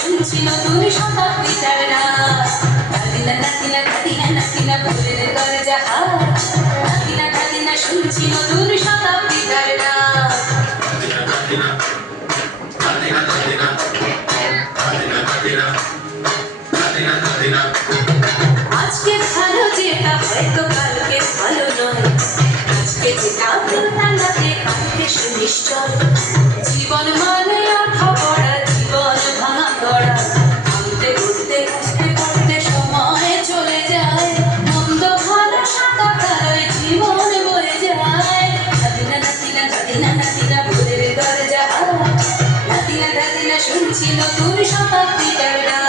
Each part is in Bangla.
শুনছি নতুন শতাব্দীটার রাত। ভোরের দরজা শুনছি নতুন শতাব্দীটার রাত। আজকে ভালো যেটা হয়তো কালকে ভালো নয়, আজকে যেটা তালাতে কালকে সুনিশ্চয়। জীবন মানে অর্থ করা, জীবন ভাঙা করা, ভাঙতে ঘুরতে বুঝতে করতে সময় চলে যায়। মন্দ ভালো সাদা কালোয় জীবন বয়ে যায়। ভোরের দরজা শুনছি নতুন শতাব্দীটার রাত।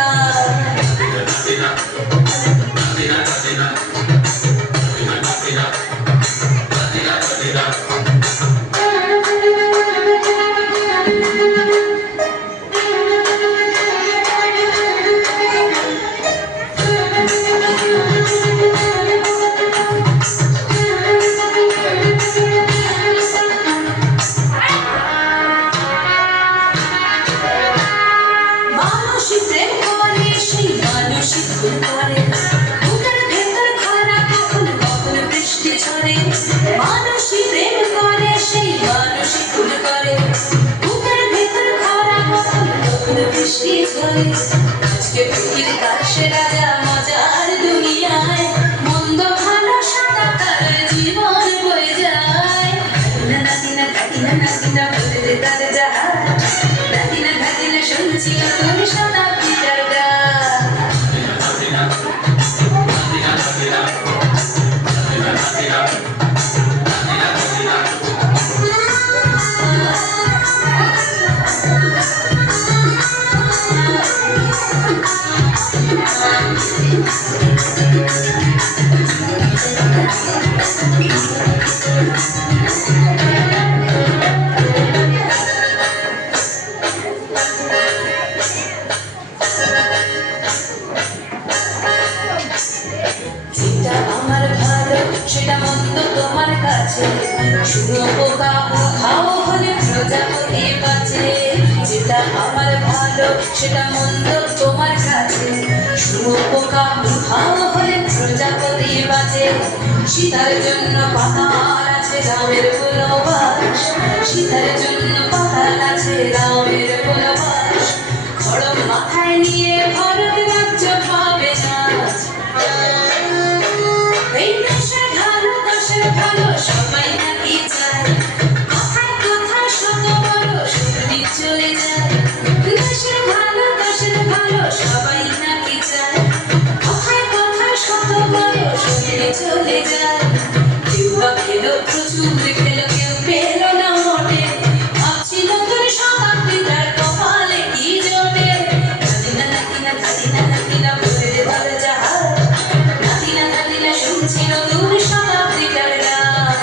আজকে পৃথিবীর কাছে রাজা মজার দুনিয়ায়, মন্দ ভালো সাদা কালো জীবন বয়ে যায়। ভোরের দরজা শুনছি নতুন শতাব্দীটার রাত। যেটা আমার ভালো সেটা মন্দ তোমার কাছে, শুধু পোকা খাও হলে প্রজাপতি বাঁচে। যেটা আমার ভালো সেটা মন্দ তোমার কাছে, শুধু পোকা খাও হলে প্রজাপতি বাঁচে। সীতার জন্য পাতাল আছে রামের বনবাস, সীতার জন্য পাতাল আছে রামের বনবাস। খড়ম মাথায় নিয়ে ভারত রাজ্য পাবে না। এই দেশের ভালো দেশের ভালো সবাই নাকি চায়, কথায় কথায় শত বড় শুনি চলে যায়। দেশের ভালো দেশের ভালো সবাই নাকি চায়, কথায় কথায় শত বড় শুনি চলে যায়। কেউ বা খেলো প্রচুর খেলো, কেউ পেল না মোটে, ভাবছি নতুন শতাব্দীটার কপালে কি জমে। ভোরের দরজা শুনছি নতুন শতাব্দীটার রাত।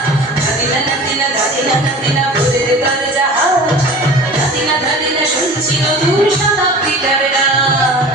ভোরের দরজা শুনছি নতুন শতাব্দীটার রাত।